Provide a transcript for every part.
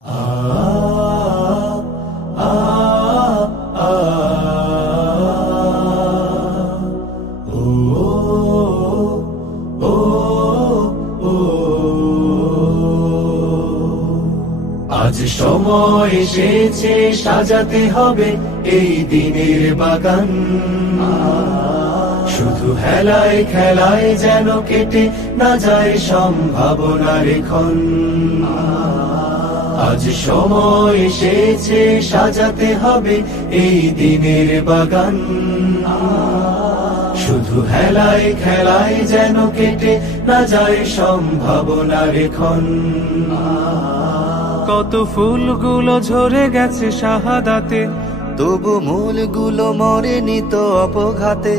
আজ সময় এসেছে সাজাতে হবে এই দিনের বাগান, শুধু হেলায় খেলায় যেন কেটে না যায় সম্ভাবনার ক্ষণ। আজ সময় এসেছে সাজাতে হবে এই দিনের বাগান, শুধু হেলায় খেলায় যেন কেটে না যায় সম্ভাবনার ক্ষণ। কত ফুলগুলো ঝরে গেছে শাহাদাতে, তবু মূলগুলো মরেনি তো অপঘাতে।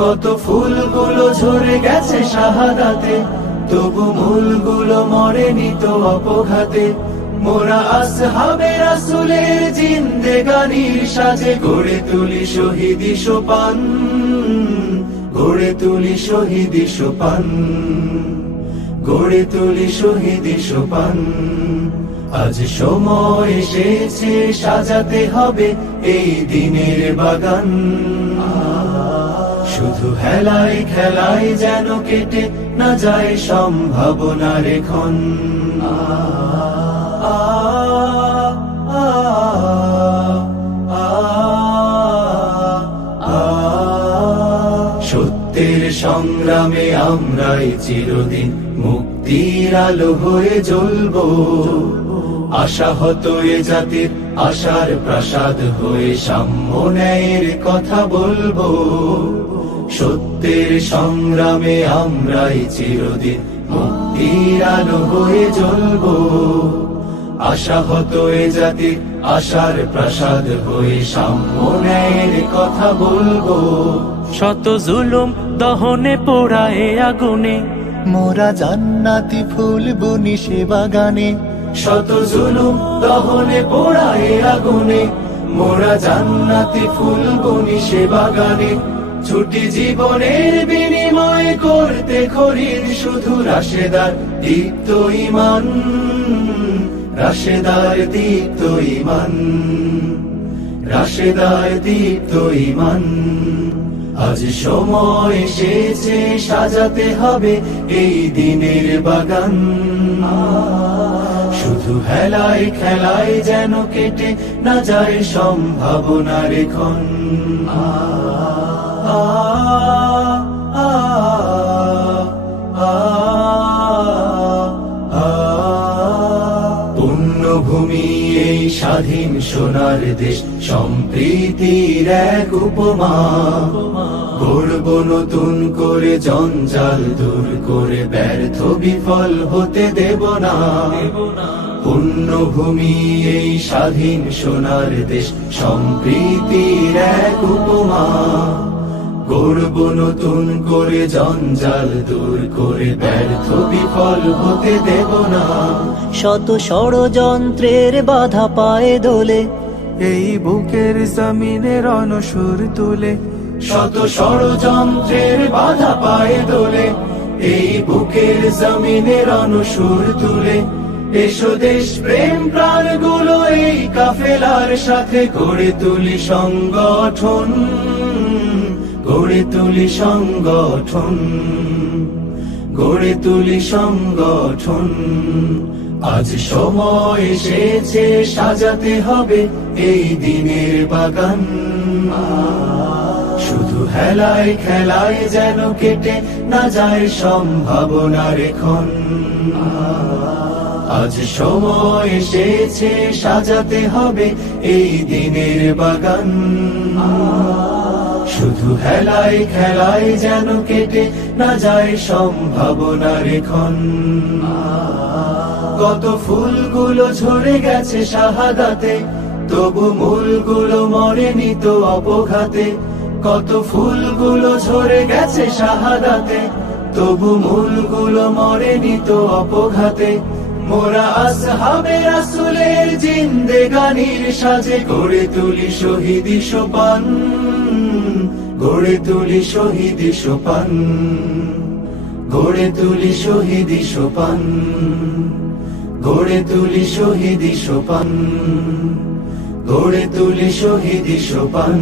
কত ফুলগুলো ঝরে গেছে শাহাদাতে, তবু মূলগুলো মরেনি তো অপঘাতে। মোরা আসহাবে রাসূলের জিন্দেগানির সাজে গড়ে তুলি শহীদি সোপান, গড়ে তুলি শহীদি সোপান, গড়ে তুলি শহীদি সোপান। আজ সময় এসেছে সাজাতে হবে এই দিনের বাগান, শুধু হেলায় খেলায় যেন কেটে না যায় সম্ভাবনার ক্ষণ। সত্যের সংগ্রামে আমরাই চিরদিন মুক্তির আলো হয়ে জ্বলবো, আশাহত এ জাতির আশার প্রাসাদ হয়ে সাম্য ন্যায়ের কথা বলবো। সত্যের সংগ্রামে আমরাই চিরদিন মুক্তির আলো হয়ে জ্বলবো, আশাহত এ জাতির আশার প্রাসাদ হয়ে সাম্য ন্যায়ের কথা বলবো। শত জুলুম দহনে পোড়ায় আগুনে, মোরা জান্নাতি ফুল বুনি সে বাগানে। শত জুলুম দহনে পোড়ায় আগুনে, মোরা জান্নাতি ফুল বুনি সে বাগানে। ছুটি জীবনের বিনিময় করতে খরিদ শুধু রাশেদার দীপ্ত ঈমান, রাশেদার দীপ্ত ঈমান, রাশেদার দীপ্ত ঈমান। আজ সময় এসেছে সাজাতে হবে এই দিনের বাগান, শুধু হেলায় খেলায় যেন কেটে না যায় সম্ভাবনার ক্ষণ। পুণ্যভূমি এই স্বাধীন সোনার দেশ, সম্প্রীতির এক উপমা। গড়ব নতুন করে জঞ্জাল দূর করে, ব্যর্থ বিফল হতে দেব না। পুণ্যভূমি এই স্বাধীন সোনার দেশ, সম্প্রীতির এক উপমা। গড়ব নতুন করে জঞ্জাল দূর করে, ব্যর্থ বিফল হতে দেব না। শত ষড়যন্ত্রের বাধা পায়ে দোলে, এই বুকের জমিনে রণসুর তুলে। শত ষড়যন্ত্রের বাধা পায়ে দোলে, এই বুকের জমিনে রণসুর তুলে। এসো দেশ প্রেম প্রাণগুলো এই কাফেলার সাথে গড়ে তুলি সংগঠন, গড়ে তুলি সংগঠন, গড়ে তুলি সংগঠন। আজ সময় এসেছে সাজাতে হবে এই দিনের বাগান, শুধু হেলায় খেলায় যেন কেটে না যায় সম্ভাবনার ক্ষণ। আজ সময় এসেছে সাজাতে হবে এই দিনের বাগান, শুধু হেলায় খেলায় যেন কেটে না যায় সম্ভাবনার ক্ষণ। কত ফুলগুলো ঝরে গেছে শাহাদাতে, তবু মূলগুলো মরেনি তো অপঘাতে। কত ফুলগুলো ঝরে গেছে শাহাদাতে, তবু মূলগুলো মরেনি তো অপঘাতে। মোরা আসহাবে রাসূলের জিন্দেগানির সাজে গড়ে তুলি শহীদি সোপান, গড়ে তুলি শহীদি সোপান, গড়ে তুলি শহীদি সোপান, গড়ে তুলি শহীদি সোপান, গড়ে তুলি শহীদি সোপান।